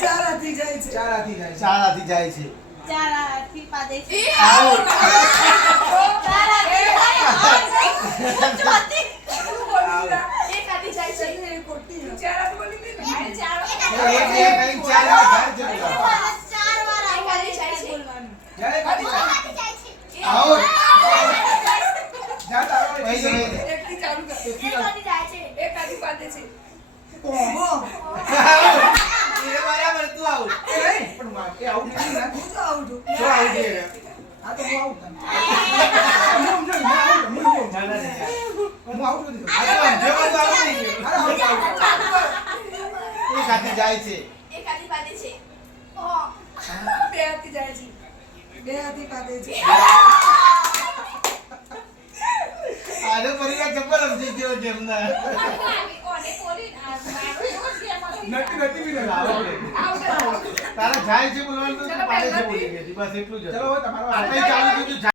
ચાર હાથી જાય છે. ચાર હાથી જાય છે. ચાર હાથી જાય છે. ચાર હાથી પાડે છે. આઉટ. ચાર હાથી ચોથી. એક હાથી જાય છે. એ ખોટી છે. ચાર હાથી બોલી દે ને. અરે ચાર એક, બે, ત્રણ, ચાર હાથી જાય છે. ચાર વાર એક હાથી જાય છે. બોલવાનું. જાય એક હાથી જાય. આઉટ. જા તારો વહી જાય. એકથી ચાલુ કર. એક હાથી જાય છે. એક હાથી પાડે છે. ઓહો. એ બરાબર તું આઉટ. એ નહીં પણ એ આઉટ નહીં ને. હું તો આવું છું. શું આઉટ છે? આ તો હું આઉટ છું. હું આઉટ નથી થયો. આ તો અંજવાનું આઉટ નહીં ગયું. અરે આઉટ એક હાથી જાય છે. એક હાથી પાડે છે. બે હાથી જાય છે. બે હાથી પાડે છે. આનો પરિવાર જબર સમજી ગયો છે એમને. કોને બોલી આ મારો એવો જ કેમ હતો. નથી બી નથી. આઉટ. આઉટ. તારા જાય છે બોલવાનું તો તું પાડે છે બોલી ગઈ. બસ એટલું જ હતું. ચલો હવે તમારો આપણે ચાલુ કીધું.